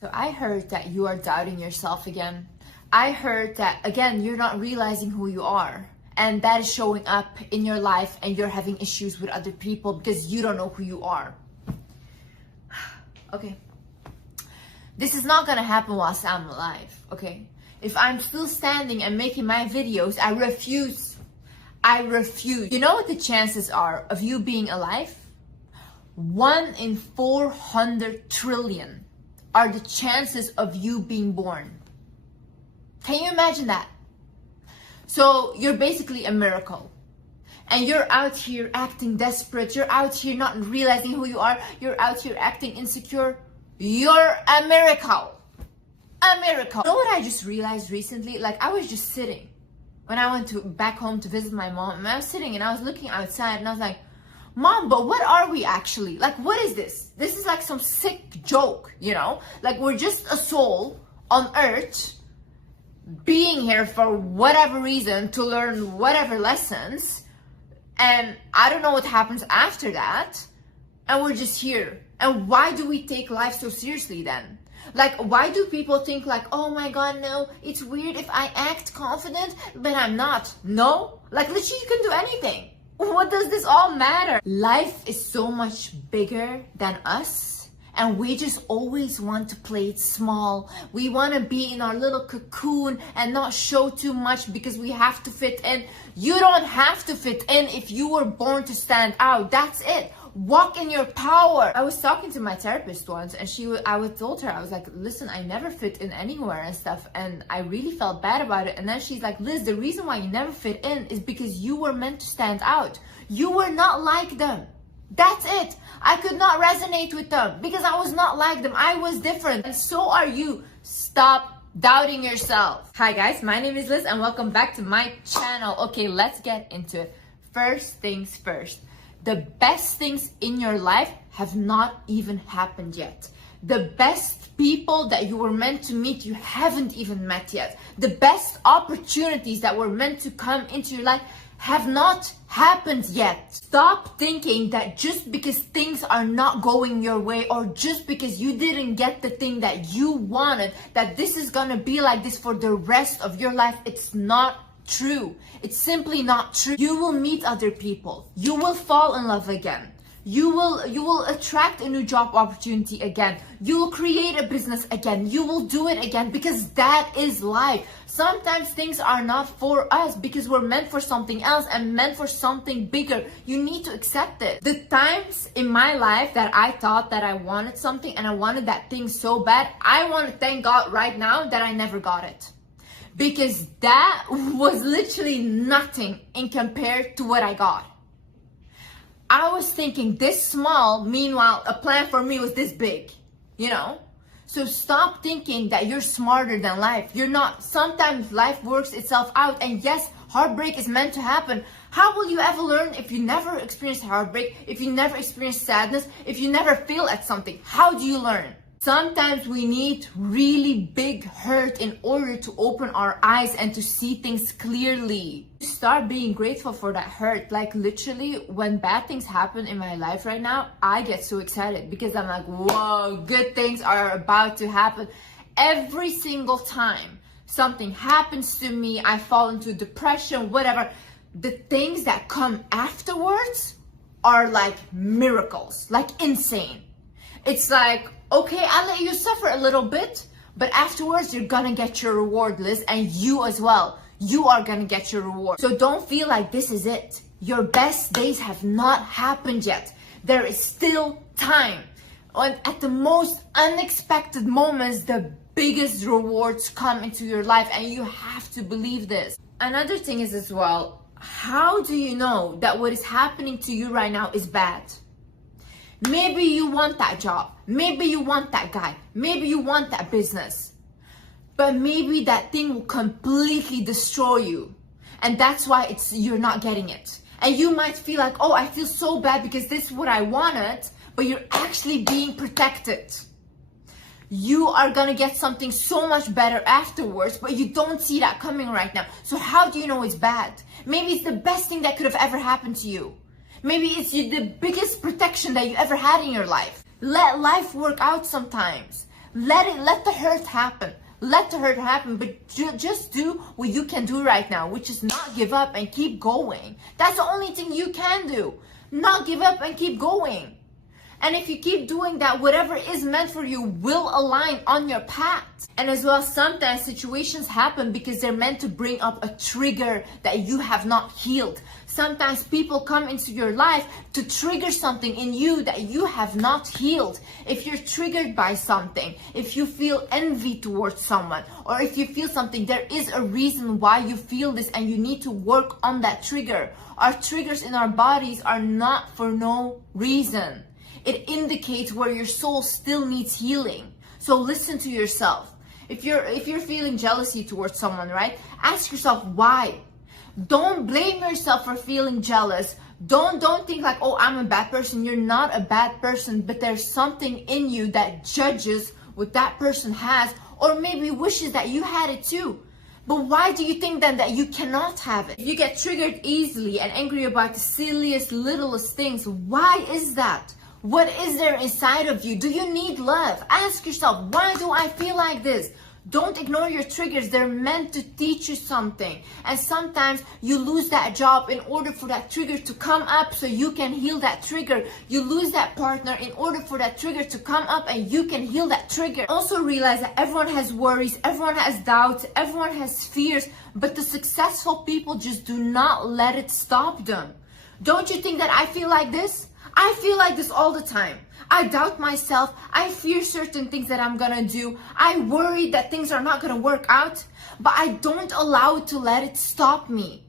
So I heard that you are doubting yourself again. I heard that, again, you're not realizing who you are. And that is showing up in your life and you're having issues with other people because you don't know who you are. Okay. This is not gonna happen whilst I'm alive, okay? If I'm still standing and making my videos, I refuse. I refuse. You know what the chances are of you being alive? 1 in 400 trillion are the chances of you being born. Can you imagine that? So you're basically a miracle. And you're out here acting desperate. You're out here not realizing who you are. You're out here acting insecure. You're a miracle. A miracle. You know what I just realized recently? Like, I was just sitting when I went back home to visit my mom. And I was sitting and I was looking outside and I was like, Mom, but what are we actually? Like, what is this? This is like some sick joke, you know? Like, we're just a soul on earth being here for whatever reason to learn whatever lessons. And I don't know what happens after that. And we're just here. And why do we take life so seriously then? Like, why do people think like, oh my God, no, it's weird if I act confident, but I'm not? No, like literally you can do anything. What does this all matter? Life is so much bigger than us. And we just always want to play it small. We want to be in our little cocoon and not show too much because we have to fit in. You don't have to fit in if you were born to stand out. That's it. Walk in your power. I was talking to my therapist once and I told her, I was like, listen, I never fit in anywhere and stuff. And I really felt bad about it. And then she's like, Liz, the reason why you never fit in is because you were meant to stand out. You were not like them. That's it. I could not resonate with them because I was not like them. I was different. And so are you. Stop doubting yourself. Hi guys, my name is Liz and welcome back to my channel. Okay, let's get into it. First things first. The best things in your life have not even happened yet. The best people that you were meant to meet, you haven't even met yet. The best opportunities that were meant to come into your life have not happened yet. Stop thinking that just because things are not going your way or just because you didn't get the thing that you wanted, that this is gonna be like this for the rest of your life. It's not true. It's simply not true. You will meet other people. You will fall in love again. You will attract a new job opportunity again. You will create a business again. You will do it again because that is life. Sometimes things are not for us because we're meant for something else and meant for something bigger. You need to accept it. The times in my life that I thought that I wanted something and I wanted that thing so bad, I want to thank God right now that I never got it. Because that was literally nothing in compared to what I got. I was thinking this small, meanwhile, a plan for me was this big, you know? So stop thinking that you're smarter than life. You're not. Sometimes life works itself out. And yes, heartbreak is meant to happen. How will you ever learn if you never experience heartbreak, if you never experience sadness, if you never feel at something? How do you learn? Sometimes we need really big hurt in order to open our eyes and to see things clearly. Start being grateful for that hurt. Like literally when bad things happen in my life right now, I get so excited because I'm like, whoa, good things are about to happen. Every single time something happens to me, I fall into depression, whatever. The things that come afterwards are like miracles, like insane. It's like, okay, I'll let you suffer a little bit, but afterwards you're gonna get your reward, Liz, and you as well. You are gonna get your reward. So don't feel like this is it. Your best days have not happened yet. There is still time. And at the most unexpected moments, the biggest rewards come into your life, and you have to believe this. Another thing is as well, how do you know that what is happening to you right now is bad? Maybe you want that job. Maybe you want that guy. Maybe you want that business. But maybe that thing will completely destroy you. And that's why you're not getting it. And you might feel like, oh, I feel so bad because this is what I wanted, but you're actually being protected. You are gonna get something so much better afterwards, but you don't see that coming right now. So how do you know it's bad? Maybe it's the best thing that could have ever happened to you. Maybe it's the biggest protection that you ever had in your life. Let life work out sometimes. Let the hurt happen. Let the hurt happen, but just do what you can do right now, which is not give up and keep going. That's the only thing you can do. Not give up and keep going. And if you keep doing that, whatever is meant for you will align on your path. And as well, sometimes situations happen because they're meant to bring up a trigger that you have not healed. Sometimes people come into your life to trigger something in you that you have not healed. If you're triggered by something, if you feel envy towards someone, or if you feel something, there is a reason why you feel this and you need to work on that trigger. Our triggers in our bodies are not for no reason. It indicates where your soul still needs healing. So listen to yourself. If you're feeling jealousy towards someone, right? Ask yourself why. Don't blame yourself for feeling jealous. Don't think like, oh, I'm a bad person. You're not a bad person, but there's something in you that judges what that person has, or maybe wishes that you had it too. But why do you think then that you cannot have it? If you get triggered easily and angry about the silliest, littlest things, why is that? What is there inside of you? Do you need love? Ask yourself, why do I feel like this? Don't ignore your triggers. They're meant to teach you something. And sometimes you lose that job in order for that trigger to come up so you can heal that trigger. You lose that partner in order for that trigger to come up and you can heal that trigger. Also realize that everyone has worries, everyone has doubts, everyone has fears, but the successful people just do not let it stop them. Don't you think that I feel like this? I feel like this all the time. I doubt myself. I fear certain things that I'm gonna do. I worry that things are not gonna work out, but I don't allow it to let it stop me,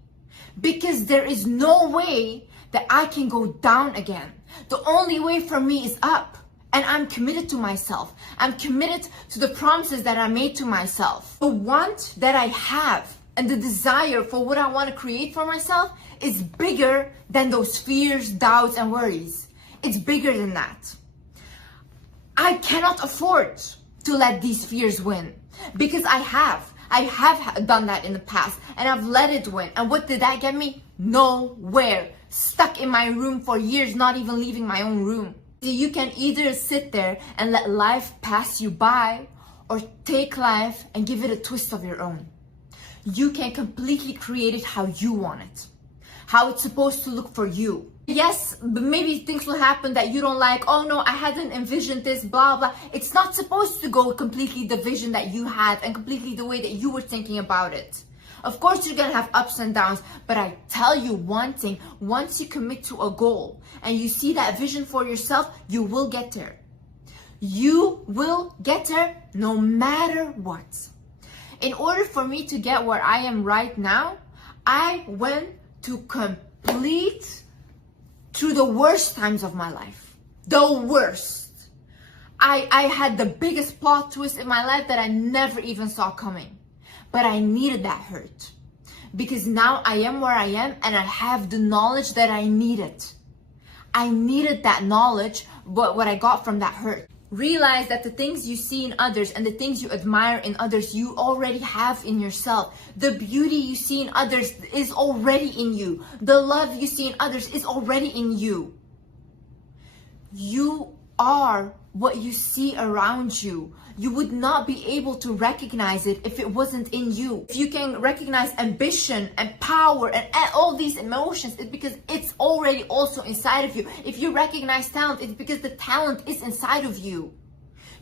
because there is no way that I can go down again. The only way for me is up, and I'm committed to myself. I'm committed to the promises that I made to myself. The want that I have and the desire for what I want to create for myself is bigger than those fears, doubts, and worries. It's bigger than that. I cannot afford to let these fears win, because I have done that in the past, and I've let it win. And what did that get me? Nowhere. Stuck in my room for years, not even leaving my own room. You can either sit there and let life pass you by, or take life and give it a twist of your own. You can completely create it how you want it, how it's supposed to look for you. Yes, but maybe things will happen that you don't like. Oh no, I hadn't envisioned this, blah, blah. It's not supposed to go completely the vision that you had and completely the way that you were thinking about it. Of course, you're gonna have ups and downs, but I tell you one thing, once you commit to a goal and you see that vision for yourself, you will get there. You will get there no matter what. In order for me to get where I am right now, I went to complete through the worst times of my life. The worst. I had the biggest plot twist in my life that I never even saw coming. But I needed that hurt, because now I am where I am and I have the knowledge that I needed. I needed that knowledge, but what I got from that hurt. Realize that the things you see in others and the things you admire in others, you already have in yourself. The beauty you see in others is already in you. The love you see in others is already in you. You are what you see around you. You would not be able to recognize it if it wasn't in you. If you can recognize ambition and power and all these emotions, it's because it's already also inside of you. If you recognize talent, it's because the talent is inside of you.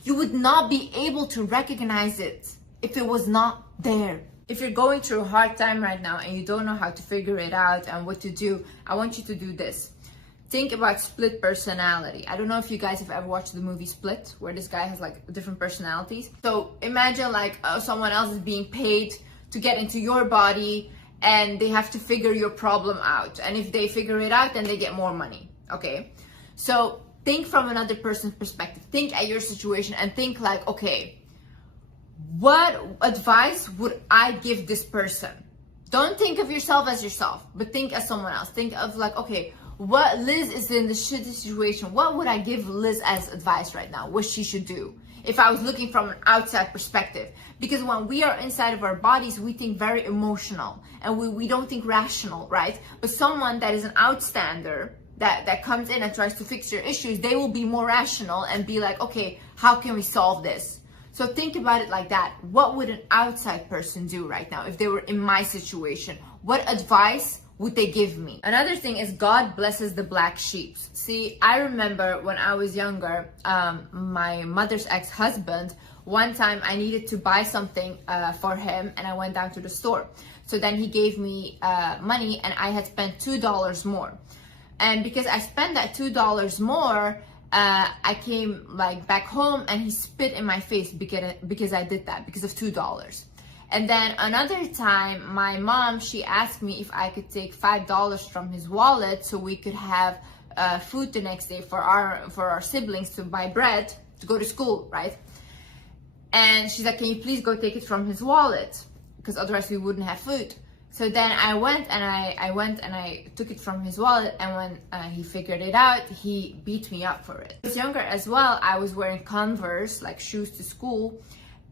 You would not be able to recognize it if it was not there. If you're going through a hard time right now and you don't know how to figure it out and what to do, I want you to do this. Think about split personality. I don't know if you guys have ever watched the movie Split, where this guy has like different personalities. So imagine like someone else is being paid to get into your body and they have to figure your problem out. And if they figure it out, then they get more money. Okay. So think from another person's perspective. Think at your situation and think like, okay, what advice would I give this person? Don't think of yourself as yourself, but think as someone else. Think of like, okay, what Liz is in the shitty situation. What would I give Liz as advice right now? What she should do if I was looking from an outside perspective? Because when we are inside of our bodies, we think very emotional and we don't think rational, right? But someone that is an outstander that comes in and tries to fix your issues, they will be more rational and be like, okay, how can we solve this? So think about it like that. What would an outside person do right now if they were in my situation? What advice would they give me? Another thing is God blesses the black sheep. See, I remember when I was younger, my mother's ex-husband, one time I needed to buy something for him, and I went down to the store. So then he gave me money, and I had spent $2 more. And because I spent that $2 more, I came like back home and he spit in my face because I did that, because of $2. And then another time, my mom, she asked me if I could take $5 from his wallet so we could have food the next day for our siblings to buy bread to go to school, right? And she's like, can you please go take it from his wallet? Because otherwise we wouldn't have food. So then I went and I took it from his wallet, and when he figured it out, he beat me up for it. When I was younger as well, I was wearing Converse, like shoes to school,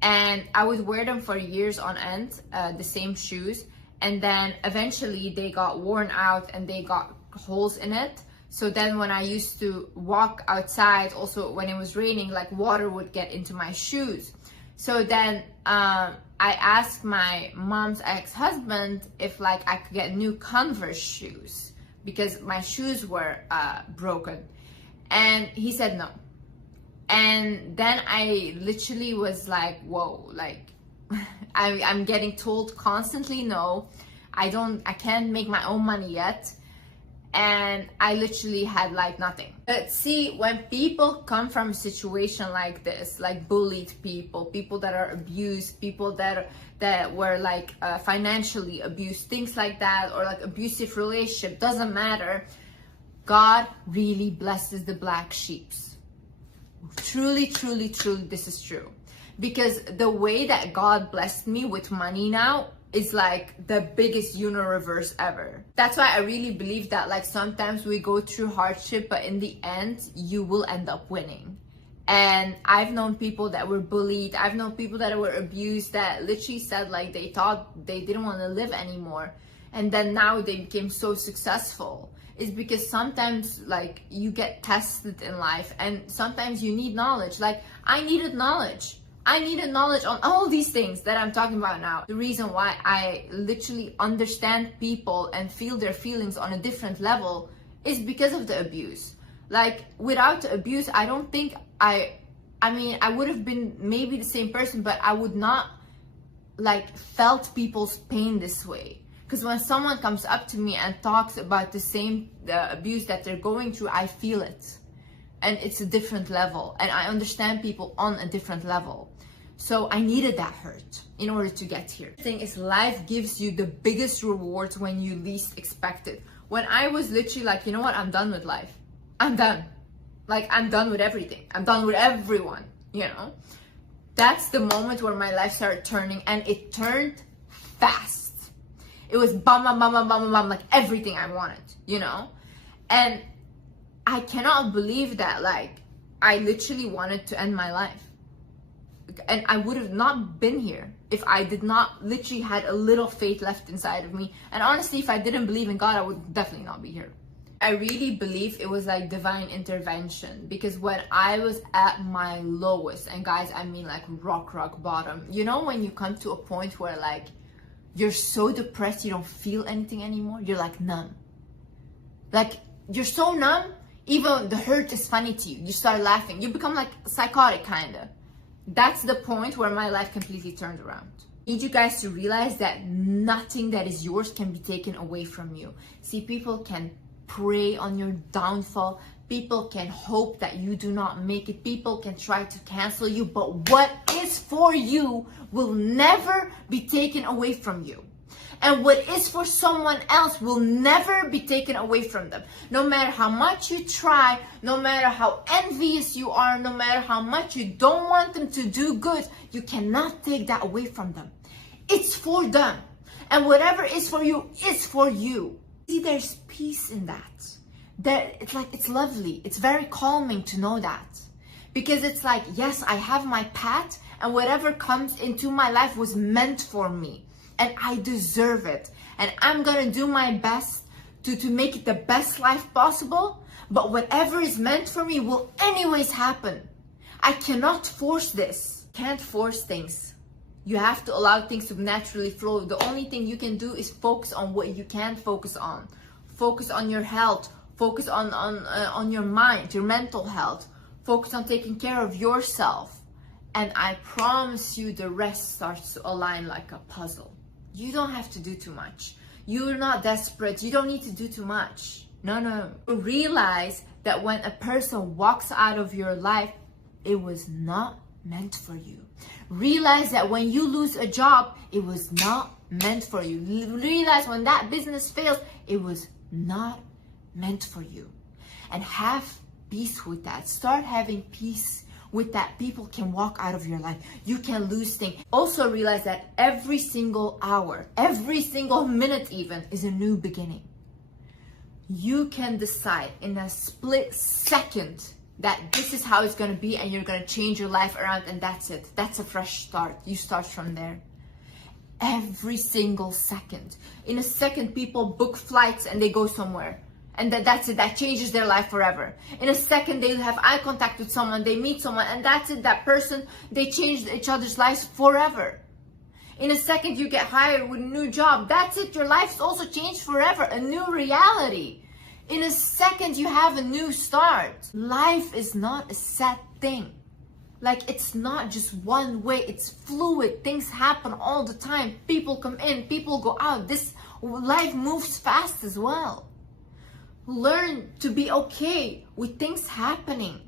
and I would wear them for years on end, the same shoes, and then eventually they got worn out and they got holes in it. So then when I used to walk outside, also when it was raining, like water would get into my shoes. So then I asked my mom's ex-husband if like I could get new Converse shoes because my shoes were broken, and he said no. And then I literally was like, whoa, like I'm getting told constantly no, I can't make my own money yet. And I literally had like nothing. But see, when people come from a situation like this, like bullied people that are abused, people that were like financially abused, things like that, or like abusive relationship, doesn't matter. God really blesses the black sheeps. Truly, truly, truly, this is true. Because the way that God blessed me with money now is like the biggest universe ever. That's why I really believe that like sometimes we go through hardship, but in the end, you will end up winning. And I've known people that were bullied. I've known people that were abused that literally said like they thought they didn't want to live anymore. And then now they became so successful. It's because sometimes like you get tested in life, and sometimes you need knowledge. Like I needed knowledge. I needed knowledge on all these things that I'm talking about now. The reason why I literally understand people and feel their feelings on a different level is because of the abuse. Like without the abuse, I don't think I would have been maybe the same person, but I would not like felt people's pain this way. Because when someone comes up to me and talks about the same abuse that they're going through, I feel it. And it's a different level. And I understand people on a different level. So I needed that hurt in order to get here. The thing is, life gives you the biggest rewards when you least expect it. When I was literally like, you know what, I'm done with life. I'm done. Like, I'm done with everything. I'm done with everyone, you know? That's the moment where my life started turning, and it turned fast. It was bam, bam, bam, bam, bam, bam, like everything I wanted, you know? And I cannot believe that, like, I literally wanted to end my life. And I would have not been here if I did not literally had a little faith left inside of me. And honestly, if I didn't believe in God, I would definitely not be here. I really believe it was like divine intervention, because when I was at my lowest, and guys, I mean like rock bottom, you know, when you come to a point where like you're so depressed, you don't feel anything anymore, you're like numb. Like you're so numb, even the hurt is funny to you. You start laughing, you become like psychotic kind of. That's the point where my life completely turned around. I need you guys to realize that nothing that is yours can be taken away from you. See, people can prey on your downfall. People can hope that you do not make it. People can try to cancel you, but what is for you will never be taken away from you. And what is for someone else will never be taken away from them. No matter how much you try, no matter how envious you are, no matter how much you don't want them to do good, you cannot take that away from them. It's for them. And whatever is for you is for you. See, there's peace in that. It's lovely. It's very calming to know that. Because it's like, yes, I have my path, and whatever comes into my life was meant for me. And I deserve it. And I'm gonna do my best to make it the best life possible. But whatever is meant for me will anyways happen. I cannot force this. Can't force things. You have to allow things to naturally flow. The only thing you can do is focus on what you can focus on. Focus on your health. Focus on your mind, your mental health. Focus on taking care of yourself. And I promise you the rest starts to align like a puzzle. You don't have to do too much. You're not desperate. You don't need to do too much. No. Realize that when a person walks out of your life, it was not meant for you. Realize that when you lose a job, it was not meant for you. Realize when that business fails, it was not meant for you. And have peace with that. Start having peace with that. People can walk out of your life. You can lose things. Also realize that every single hour, every single minute even, is a new beginning. You can decide in a split second that this is how it's going to be, and you're going to change your life around, and that's it. That's a fresh start. You start from there. Every single second. In a second, people book flights and they go somewhere. And that's it. That changes their life forever. In a second, they have eye contact with someone. They meet someone, and that's it. That person, they change each other's lives forever. In a second, you get hired with a new job. That's it. Your life's also changed forever. A new reality. In a second, you have a new start. Life is not a set thing. Like, it's not just one way. It's fluid. Things happen all the time. People come in, people go out. This life moves fast as well. Learn to be okay with things happening.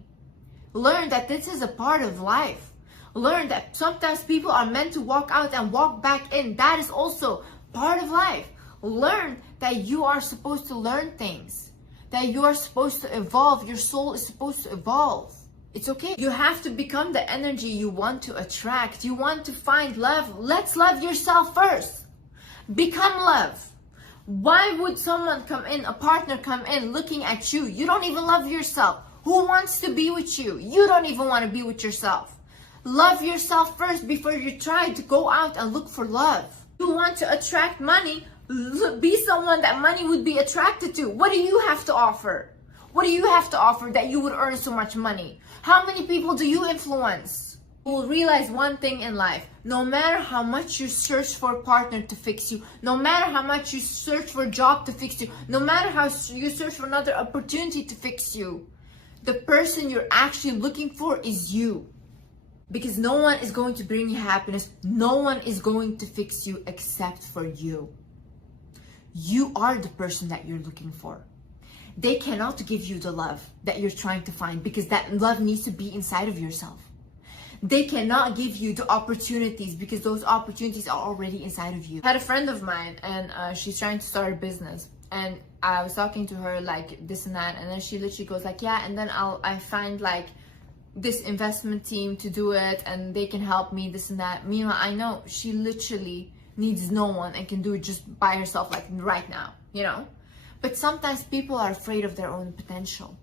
Learn that this is a part of life. Learn that sometimes people are meant to walk out and walk back in. That is also part of life. Learn that you are supposed to learn things. That you are supposed to evolve. Your soul is supposed to evolve. It's okay. You have to become the energy you want to attract. You want to find love. Let's love yourself first. Become love. Why would someone come in, a partner come in looking at you? You don't even love yourself. Who wants to be with you? You don't even want to be with yourself. Love yourself first before you try to go out and look for love. You want to attract money, be someone that money would be attracted to. What do you have to offer? What do you have to offer that you would earn so much money? How many people do you influence? You will realize one thing in life. No matter how much you search for a partner to fix you, no matter how much you search for a job to fix you, no matter how you search for another opportunity to fix you, the person you're actually looking for is you. Because no one is going to bring you happiness. No one is going to fix you except for you. You are the person that you're looking for. They cannot give you the love that you're trying to find, because that love needs to be inside of yourself. They cannot give you the opportunities because those opportunities are already inside of you. I had a friend of mine, and she's trying to start a business, and I was talking to her like this and that, and then she literally goes like, yeah, and then I find like this investment team to do it, and they can help me, this and that. Meanwhile, I know she literally needs no one and can do it just by herself, like right now, you know? But sometimes people are afraid of their own potential.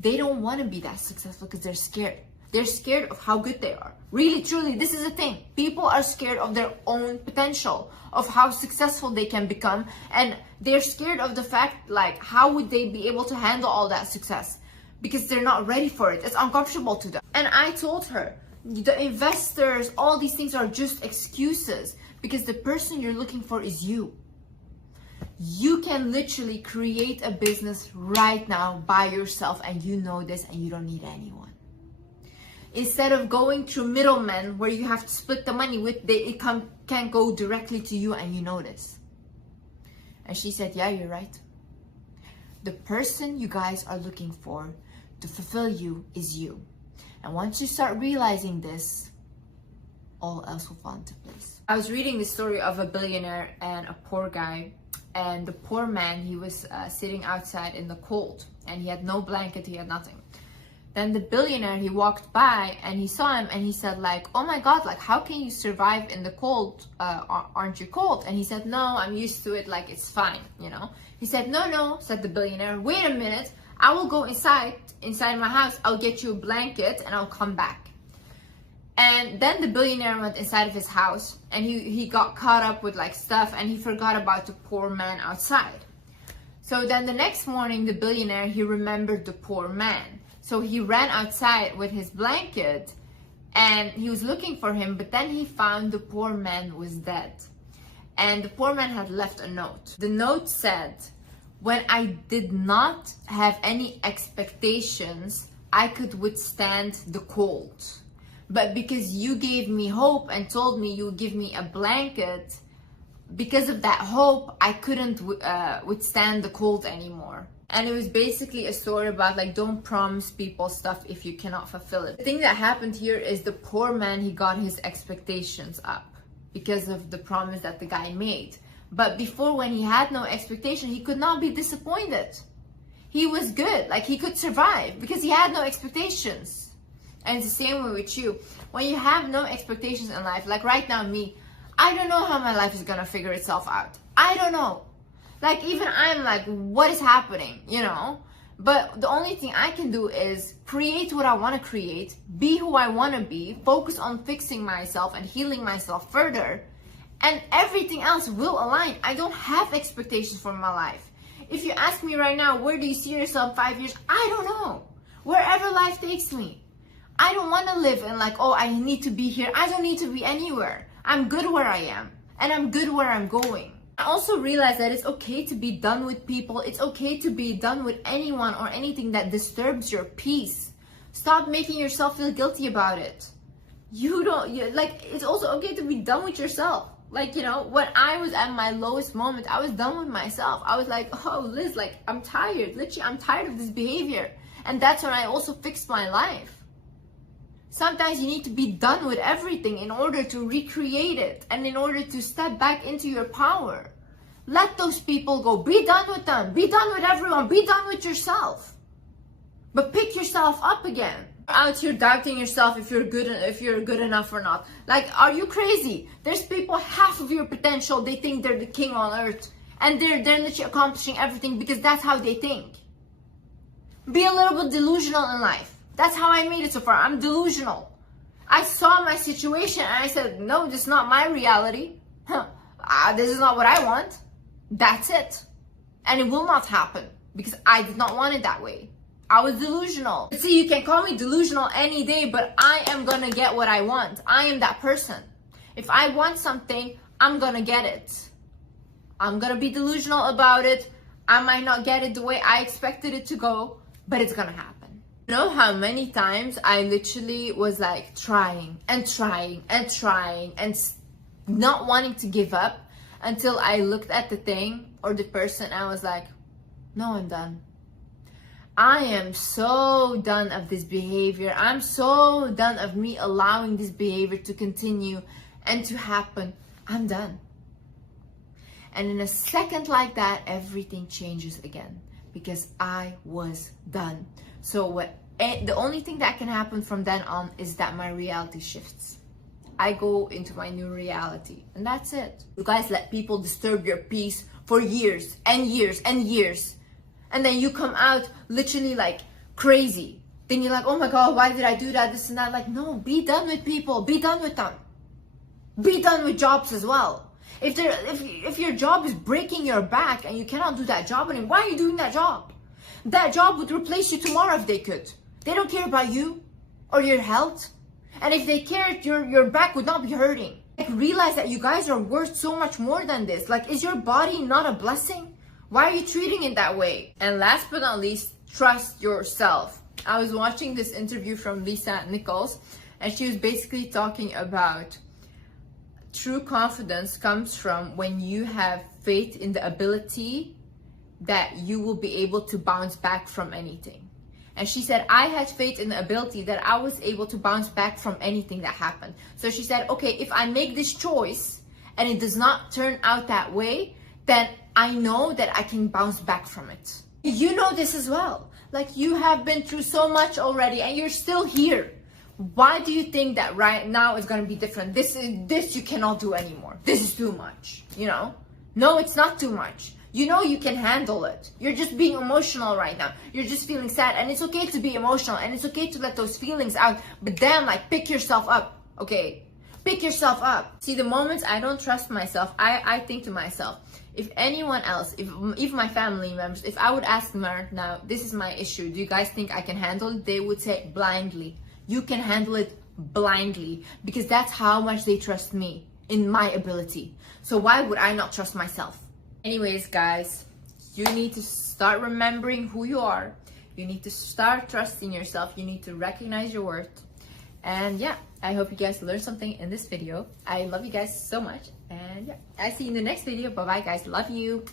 They don't want to be that successful because they're scared. They're scared of how good they are. Really, truly, this is a thing. People are scared of their own potential, of how successful they can become. And they're scared of the fact, like, how would they be able to handle all that success? Because they're not ready for it. It's uncomfortable to them. And I told her, the investors, all these things are just excuses, because the person you're looking for is you. You can literally create a business right now by yourself, and you know this, and you don't need anyone. Instead of going through middlemen where you have to split the money with, it can go directly to you, and you know this. And she said, yeah, you're right. The person you guys are looking for to fulfill you is you. And once you start realizing this, all else will fall into place. I was reading the story of a billionaire and a poor guy. And the poor man, he was sitting outside in the cold, and he had no blanket, he had nothing. Then the billionaire, he walked by and he saw him, and he said like, oh my God, like, how can you survive in the cold? Aren't you cold? And he said, no, I'm used to it, like, it's fine, you know? He said, no, said the billionaire, wait a minute, I will go inside my house, I'll get you a blanket and I'll come back. And then the billionaire went inside of his house, and he got caught up with like stuff, and he forgot about the poor man outside. So then the next morning, the billionaire, he remembered the poor man. So he ran outside with his blanket, And he was looking for him, but then he found the poor man was dead. And the poor man had left a note. The note said, when I did not have any expectations, I could withstand the cold. But because you gave me hope and told me you would give me a blanket, because of that hope, I couldn't withstand the cold anymore. And it was basically a story about like, don't promise people stuff if you cannot fulfill it. The thing that happened here is the poor man, he got his expectations up because of the promise that the guy made. But before, when he had no expectation, he could not be disappointed. He was good, like he could survive because he had no expectations. And it's the same way with you. When you have no expectations in life, like right now me, I don't know how my life is gonna figure itself out. I don't know. Like even I'm like, what is happening, you know? But the only thing I can do is create what I want to create, be who I want to be, focus on fixing myself and healing myself further, and everything else will align. I don't have expectations for my life. If you ask me right now, where do you see yourself in 5 years? I don't know. Wherever life takes me. I don't want to live in like, oh, I need to be here. I don't need to be anywhere. I'm good where I am, and I'm good where I'm going. I also realize that it's okay to be done with people. It's okay to be done with anyone or anything that disturbs your peace. Stop making yourself feel guilty about it. It's also okay to be done with yourself. Like, you know, when I was at my lowest moment, I was done with myself. I was like, oh, Liz, like, I'm tired. Literally, I'm tired of this behavior. And that's when I also fixed my life. Sometimes you need to be done with everything in order to recreate it and in order to step back into your power. Let those people go. Be done with them. Be done with everyone. Be done with yourself. But pick yourself up again. Out here doubting yourself if you're good enough or not. Like, are you crazy? There's people half of your potential, they think they're the king on earth, and they're literally accomplishing everything because that's how they think. Be a little bit delusional in life. That's how I made it so far. I'm delusional. I saw my situation and I said, no, this is not my reality. This is not what I want. That's it. And it will not happen because I did not want it that way. I was delusional. See, you can call me delusional any day, but I am gonna get what I want. I am that person. If I want something, I'm gonna get it. I'm gonna be delusional about it. I might not get it the way I expected it to go, but it's gonna happen. You know how many times I literally was like trying and not wanting to give up until I looked at the thing or the person and I was like, no, I'm done. I am so done of this behavior. I'm so done of me allowing this behavior to continue and to happen. I'm done. And in a second like that, everything changes again because I was done. So the only thing that can happen from then on is that my reality shifts. I go into my new reality and that's it. You guys let people disturb your peace for years and years and years. And then you come out literally like crazy. Then you're like, oh my God, why did I do that? This and that. Like, no, be done with people. Be done with them. Be done with jobs as well. If your job is breaking your back and you cannot do that job anymore, why are you doing that job? That job would replace you tomorrow if they could. They don't care about you or your health. And if they cared, your back would not be hurting. Like, realize that you guys are worth so much more than this. Like, is your body not a blessing? Why are you treating it that way? And last but not least, trust yourself. I was watching this interview from Lisa Nichols, and she was basically talking about true confidence comes from when you have faith in the ability that you will be able to bounce back from anything. And she said, I had faith in the ability that I was able to bounce back from anything that happened. So she said, okay, if I make this choice and it does not turn out that way, then I know that I can bounce back from it. You know this as well. Like, you have been through so much already and you're still here. Why do you think that right now is going to be different? This you cannot do anymore. This is too much, you know? No, it's not too much. You know you can handle it. You're just being emotional right now. You're just feeling sad, and it's okay to be emotional and it's okay to let those feelings out. But then, like, pick yourself up, okay? Pick yourself up. See, the moments I don't trust myself, I think to myself, if anyone else, if my family members, if I would ask them right now, this is my issue, do you guys think I can handle it? They would say blindly, you can handle it blindly because that's how much they trust me in my ability. So why would I not trust myself? Anyways, guys, you need to start remembering who you are. You need to start trusting yourself. You need to recognize your worth. And yeah, I hope you guys learned something in this video. I love you guys so much. And yeah, I'll see you in the next video. Bye bye, guys. Love you.